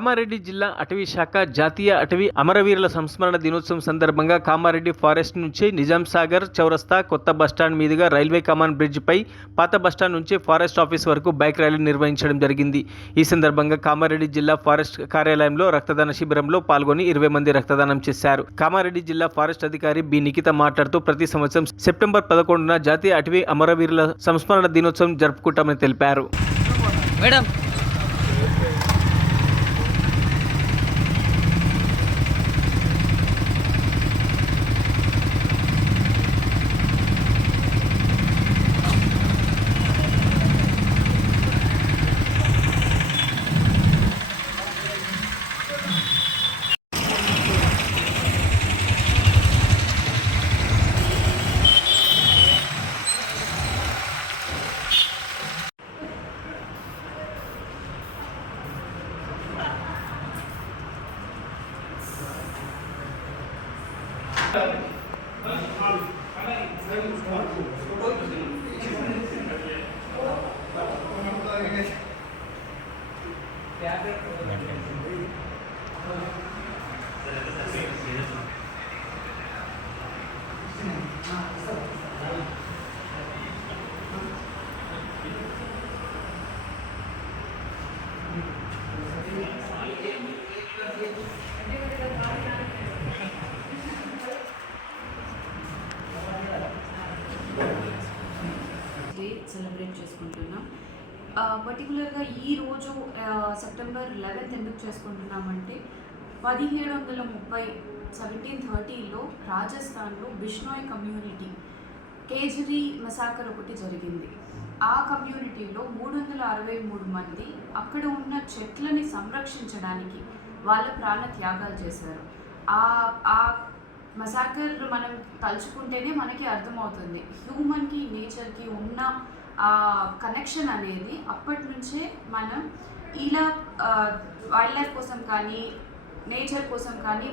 కామారెడ్డి జిల్లా అటవీ శాఖ జాతీయ అటవీ అమరవీరుల సంస్మరణ దినోత్సవం సందర్భంగా కామారెడ్డి ఫారెస్ట్ నుంచి నిజాం సాగర్ చౌరస్తా కొత్త బస్టాండ్ మీదుగా రైల్వే కమాన్ బ్రిడ్జ్ పై పాత బస్టాండ్ నుంచి ఫారెస్ట్ ఆఫీస్ వరకు బైక్ ర్యాలీ నిర్వహించడం జరిగింది. ఈ సందర్భంగా కామారెడ్డి జిల్లా ఫారెస్ట్ కార్యాలయంలో రక్తదాన శిబిరంలో పాల్గొని 20 మంది రక్తదానం చేశారు. కామారెడ్డి జిల్లా ఫారెస్ట్ అధికారి బి నిఖిత మాట్లాడుతూ ప్రతి సంవత్సరం సెప్టెంబర్ 11న జాతీయ అటవీ అమరవీరుల సంస్మరణ దినోత్సవం జరుపుకుంటామని తెలిపారు. సెలబ్రేట్ చేసుకుంటున్నాం. పర్టికులర్గా ఈరోజు సెప్టెంబర్ 11th ఎందుకు చేసుకుంటున్నామంటే 1730లో రాజస్థాన్లో బిష్నోయ్ కమ్యూనిటీ కేజరీ మసాకర్ ఒకటి జరిగింది. ఆ కమ్యూనిటీలో 363 మంది అక్కడ ఉన్న చెట్లని సంరక్షించడానికి వాళ్ళ ప్రాణ త్యాగాలు చేశారు. ఆ మసాకర్ మనం తలుచుకుంటేనే మనకి అర్థమవుతుంది హ్యూమన్కి నేచర్కి ఉన్న కనెక్షన్ అనేది. అప్పటి నుంచే మనం ఇలా వైల్డ్ లైఫ్ కోసం కానీ నేచర్ కోసం కానీ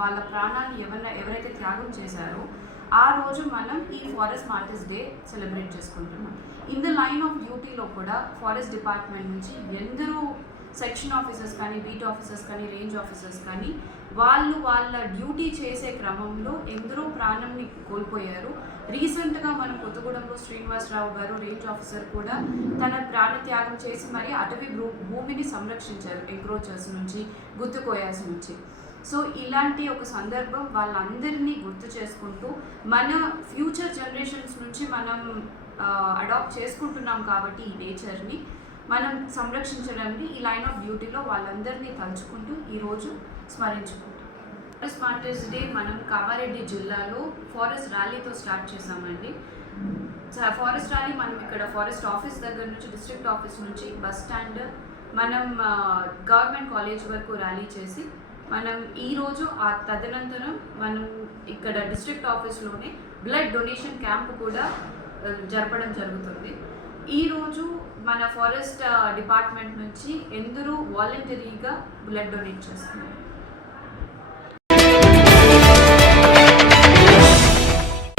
వాళ్ళ ప్రాణాన్ని ఎవరైతే త్యాగం చేశారో ఆ రోజు మనం ఈ ఫారెస్ట్ మార్టిస్ డే సెలబ్రేట్ చేసుకుంటున్నాం. ఇన్ ద లైన్ ఆఫ్ డ్యూటీలో కూడా ఫారెస్ట్ డిపార్ట్మెంట్ నుంచి ఎందరో సెక్షన్ ఆఫీసర్స్ కానీ బీట్ ఆఫీసర్స్ కానీ రేంజ్ ఆఫీసర్స్ కానీ వాళ్ళ డ్యూటీ చేసే క్రమంలో ఎందరో ప్రాణంని కోల్పోయారు. రీసెంట్గా మన కొత్తగూడెంలో శ్రీనివాసరావు గారు రేంజ్ ఆఫీసర్ కూడా తన ప్రాణత్యాగం చేసి మరి అటవీ భూమిని సంరక్షించారు ఎంక్రోచర్స్ నుంచి గుర్తుకోయాల్సి నుంచి. సో ఇలాంటి ఒక సందర్భం వాళ్ళందరినీ గుర్తు చేసుకుంటూ మన ఫ్యూచర్ జనరేషన్స్ నుంచి మనం అడాప్ట్ చేసుకుంటున్నాం కాబట్టి ఈ నేచర్ని మనం సంరక్షించడానికి ఈ లైన్ ఆఫ్ డ్యూటీలో వాళ్ళందరినీ తలుచుకుంటూ ఈరోజు స్మరించుకుంటాం. ఫారెస్ట్ మార్టిస్ డే మనం కామారెడ్డి జిల్లాలో ఫారెస్ట్ ర్యాలీతో స్టార్ట్ చేసామండి. ఫారెస్ట్ ర్యాలీ మనం ఇక్కడ ఫారెస్ట్ ఆఫీస్ దగ్గర నుంచి డిస్ట్రిక్ట్ ఆఫీస్ నుంచి బస్ స్టాండ్ మనం గవర్నమెంట్ కాలేజ్ వరకు ర్యాలీ చేసి మనం ఈరోజు తదనంతరం మనం ఇక్కడ డిస్ట్రిక్ట్ ఆఫీస్లోనే బ్లడ్ డొనేషన్ క్యాంప్ కూడా జరపడం జరుగుతుంది. ఈరోజు మన ఫారెస్ట్ డిపార్ట్మెంట్ నుంచి ఎందరో వాలంటరీగా బ్లడ్ డొనేట్ చేస్తున్నారు.